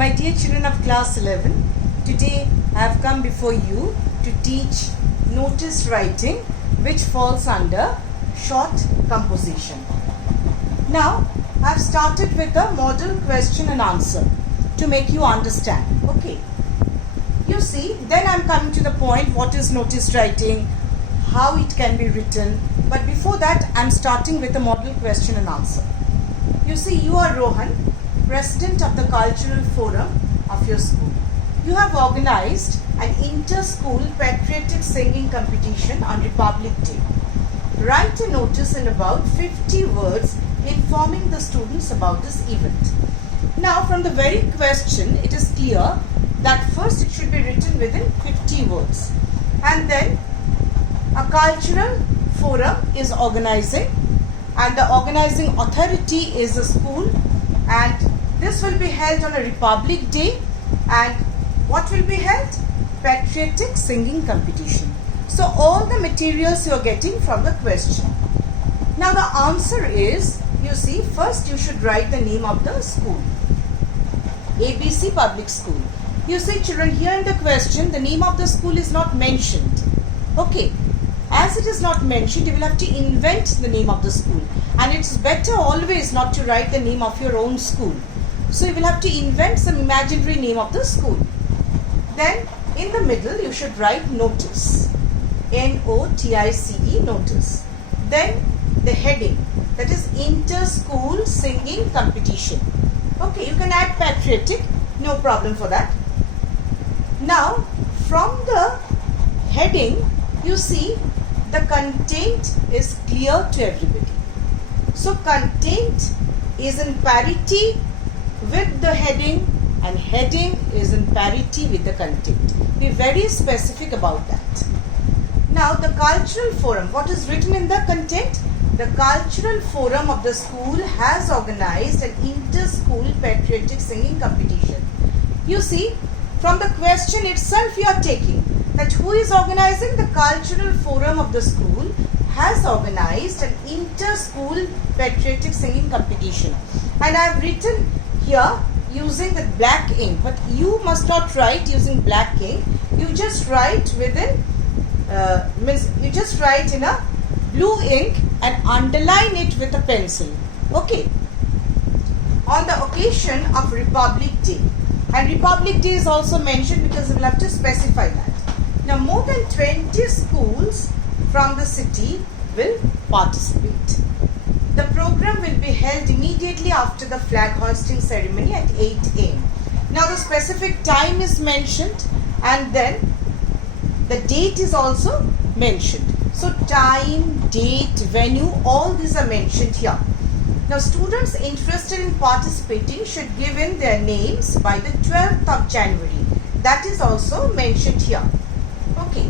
My dear children of class 11, today I have come before you to teach notice writing, which falls under short composition. Now I have started with a model question and answer to make you understand. Okay. You see, then I am coming to the point, what is notice writing, how it can be written. But before that, I am starting with a model question and answer. You see, you are Rohan, President of the Cultural Forum of your school. You have organized an inter-school patriotic singing competition on Republic Day. Write a notice in about 50 words informing the students about this event. Now, from the very question, it is clear that first it should be written within 50 words. And then a cultural forum is organizing, and the organizing authority is the school, and this will be held on a Republic Day. And what will be held? Patriotic singing competition. So all the materials you are getting from the question. Now the answer is, you see, first you should write the name of the school. ABC Public School. You see, children, here in the question, the name of the school is not mentioned. Okay. As it is not mentioned, you will have to invent the name of the school. And it's better always not to write the name of your own school. So you will have to invent some imaginary name of the school. Then in the middle, you should write notice. N-O-T-I-C-E, notice. Then the heading, that is inter-school singing competition. Okay, you can add patriotic, no problem for that. Now, from the heading, you see, the content is clear to everybody. So content is in parity with the heading, and heading is in parity with the content. Be very specific about that. Now the cultural forum, what is written in the content? The cultural forum of the school has organized an inter-school patriotic singing competition. You see, from the question itself you are taking that who is organizing? The cultural forum of the school has organized an inter-school patriotic singing competition. And I have written here using the black ink, but you must not write using black ink. You just write within, you just write in a blue ink and underline it with a pencil. Okay. On the occasion of Republic Day. And Republic Day is also mentioned because we will have to specify that. Now, more than 20 schools from the city will participate. The program will be held immediately after the flag hoisting ceremony at 8 a.m. Now, the specific time is mentioned, and then the date is also mentioned. So, time, date, venue, all these are mentioned here. Now, students interested in participating should give in their names by the 12th of January. That is also mentioned here. Okay.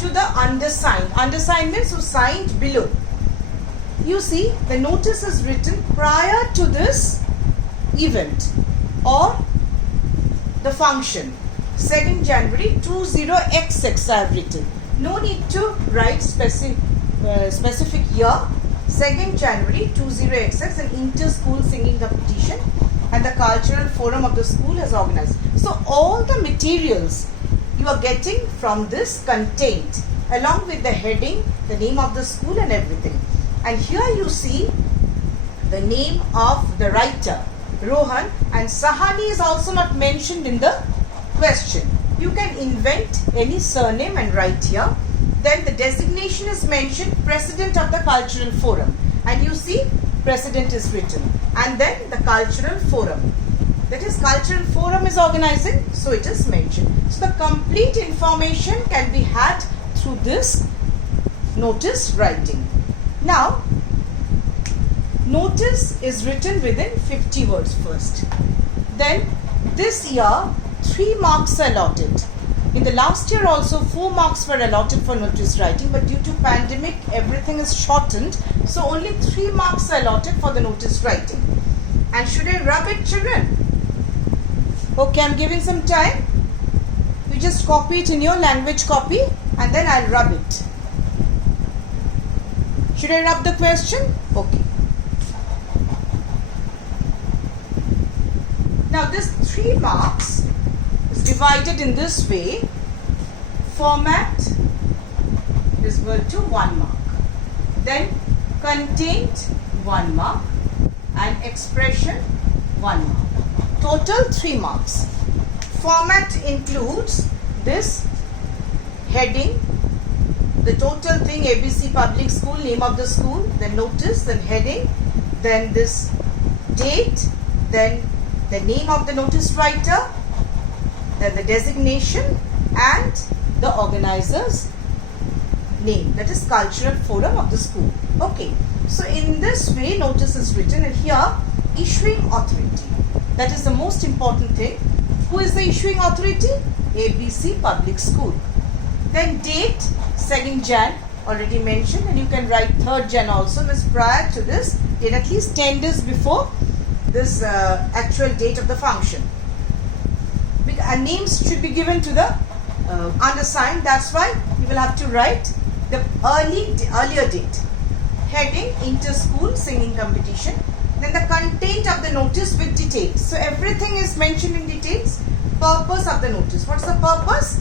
To the undersigned. Undersigned means who signed below. You see, the notice is written prior to this event or the function. 2nd January 20XX I have written. No need to write specific year. 2nd January 20XX, an inter-school singing competition, and the cultural forum of the school has organized. So all the materials you are getting from this content along with the heading, the name of the school and everything. And here you see the name of the writer, Rohan, and Sahani is also not mentioned in the question. You can invent any surname and write here. Then the designation is mentioned, President of the Cultural Forum. And you see, President is written. And then the Cultural Forum. That is, Cultural Forum is organizing, so it is mentioned. So the complete information can be had through this notice writing. Now, notice is written within 50 words first. Then, this year, 3 marks are allotted. In the last year also 4 marks were allotted for notice writing, but due to pandemic everything is shortened, so only 3 marks are allotted for the notice writing. And should I rub it, children? Okay, I'm giving some time. You just copy it in your language copy and then I'll rub it. Should I rub the question? Okay. Now this 3 marks is divided in this way. Format is equal to 1 mark. Then content 1 mark and expression 1 mark. Total 3 marks. Format includes this heading, the total thing ABC Public School, name of the school, then notice, then heading, then this date, then the name of the notice writer, then the designation and the organizer's name, that is cultural forum of the school. Okay, so in this way notice is written, and here issuing authority, that is the most important thing. Who is the issuing authority? ABC Public School. Then date 2nd Jan, already mentioned, and you can write 3rd Jan also, means prior to this date, at least 10 days before this actual date of the function. And names should be given to the undersigned, that's why you will have to write the earlier date. Heading, inter-school singing competition. Then the content of the notice with details. So everything is mentioned in details. Purpose of the notice. What is the purpose?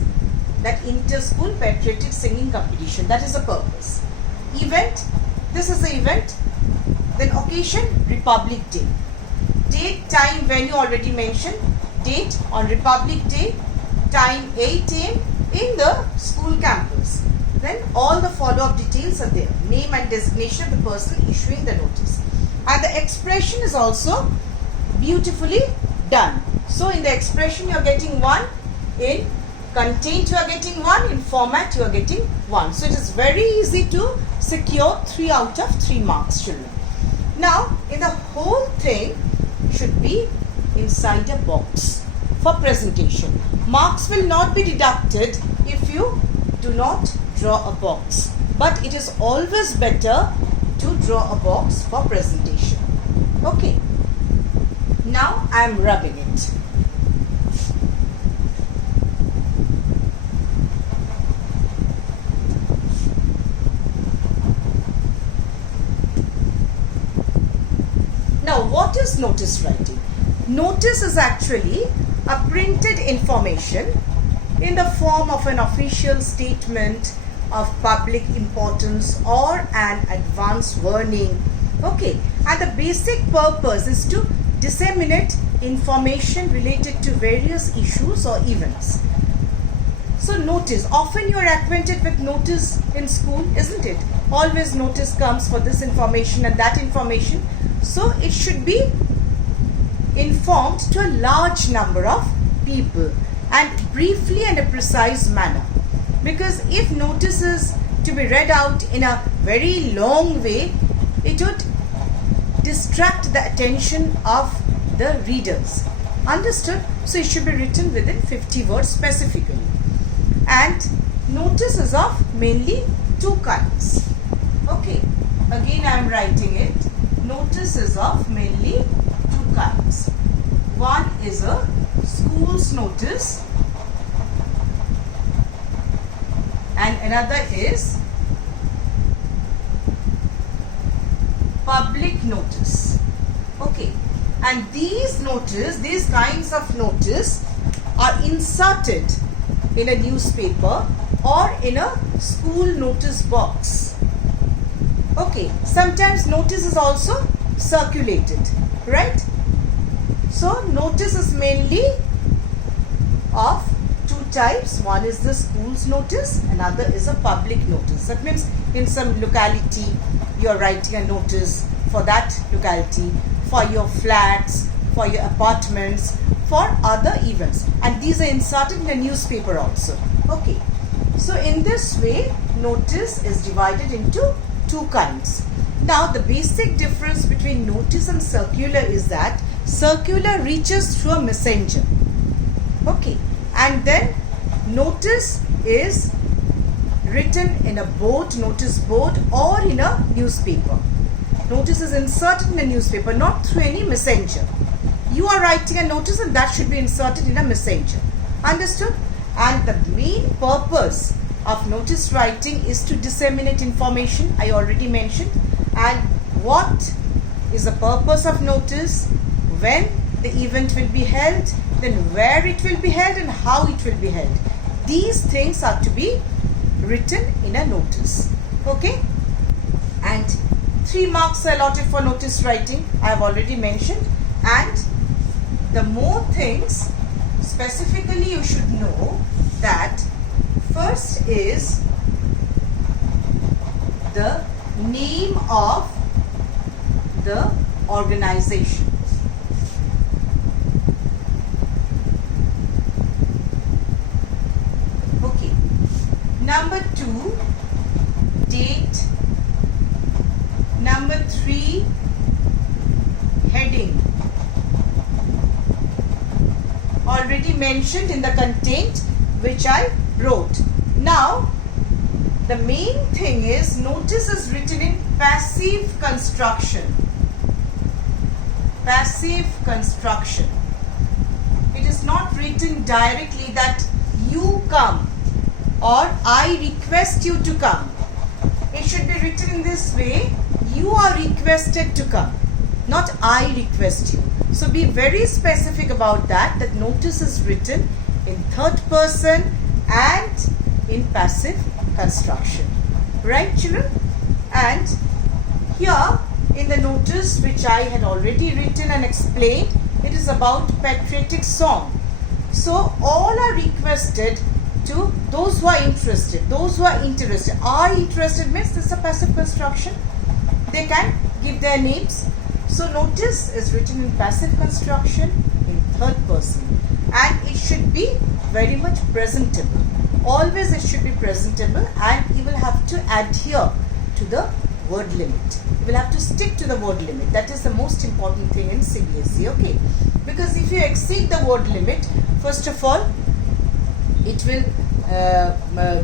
That inter-school patriotic singing competition. That is the purpose. Event. This is the event. Then occasion, Republic Day. Date, time, venue already mentioned. Date on Republic Day. Time 8 AM in the school campus. Then all the follow-up details are there. Name and designation of the person issuing the notice. And the expression is also beautifully done. So in the expression you are getting 1, in content you are getting 1, in format you are getting 1. So it is very easy to secure 3 out of 3 marks, children. Now in the whole thing should be inside a box for presentation. Marks will not be deducted if you do not draw a box. But it is always better to draw a box for presentation. Okay. Now I am rubbing it. Now what is notice writing? Notice is actually a printed information in the form of an official statement of public importance or an advance warning. Okay, and the basic purpose is to disseminate information related to various issues or events. So notice, often you are acquainted with notice in school, isn't it? Always notice comes for this information and that information. So it should be informed to a large number of people and briefly and a precise manner. Because if notice is to be read out in a very long way, it would distract the attention of the readers. Understood? So it should be written within 50 words specifically. And notice is of mainly 2 kinds. Okay, again I am writing it. Notice is of mainly 2 kinds. One is a school's notice and another is public notice. Okay, and these kinds of notice are inserted in a newspaper or in a school notice box. Okay, sometimes notice is also circulated, right? So notice is mainly of 2 types. One is the school's notice, another is a public notice. That means in some locality you are writing a notice for that locality, for your flats, for your apartments, for other events, and these are inserted in a newspaper also. Okay, so in this way notice is divided into 2 kinds. Now the basic difference between notice and circular is that circular reaches through a messenger. Okay, and then notice is written in a board, notice board, or in a newspaper. Notice is inserted in a newspaper, not through any messenger. You are writing a notice and that should be inserted in a messenger. Understood? And the main purpose of notice writing is to disseminate information, I already mentioned. And what is the purpose of notice? When the event will be held, then where it will be held and how it will be held. These things are to be written in a notice. Okay? And 3 marks are allotted for notice writing, I have already mentioned. And the more things specifically you should know, that first is the name of the organization. Okay. Number 2, date. Number 3, heading. Already mentioned in the content which I wrote. Now, the main thing is, notice is written in passive construction. Passive construction. It is not written directly that you come or I request you to come. It should be written in this way: you are requested to come, not I request you. So be very specific about that, that notice is written in third person and in passive construction. Right, children? And here in the notice which I had already written and explained, it is about patriotic song. So all are requested to those who are interested. Those who are interested. Are interested means this is a passive construction. They can give their names. So notice is written in passive construction in third person, and it should be very much presentable. Always it should be presentable, and you will have to adhere to the word limit. You will have to stick to the word limit. That is the most important thing in CBSE, okay? Because if you exceed the word limit, first of all, it will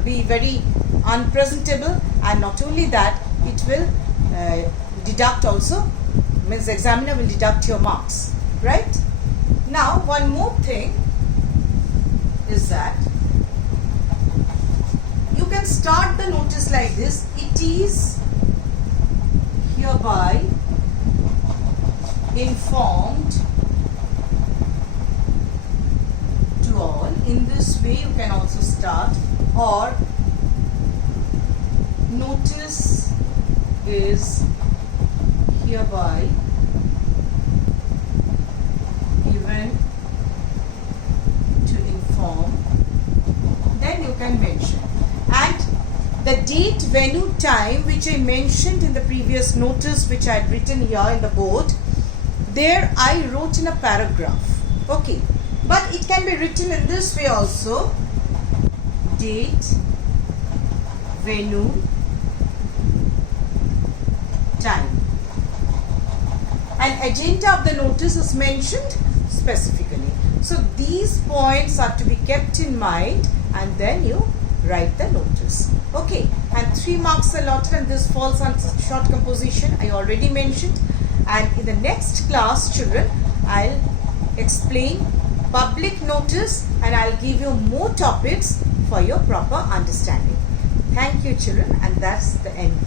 be very unpresentable, and not only that, it will deduct also, means the examiner will deduct your marks, right? Now, one more thing is that you can start the notice like this: it is hereby informed to all. In this way you can also start, or notice is hereby given to inform. Then you can mention, and the date, venue, time which I mentioned in the previous notice which I had written here in the board, there I wrote in a paragraph. Okay, but it can be written in this way also: date, venue, time. And agenda of the notice is mentioned specifically. So these points are to be kept in mind, and then you write the notice. Okay, and 3 marks allotted, and this falls on short composition, I already mentioned. And in the next class, children, I'll explain public notice, and I'll give you more topics for your proper understanding. Thank you, children, and that's the end.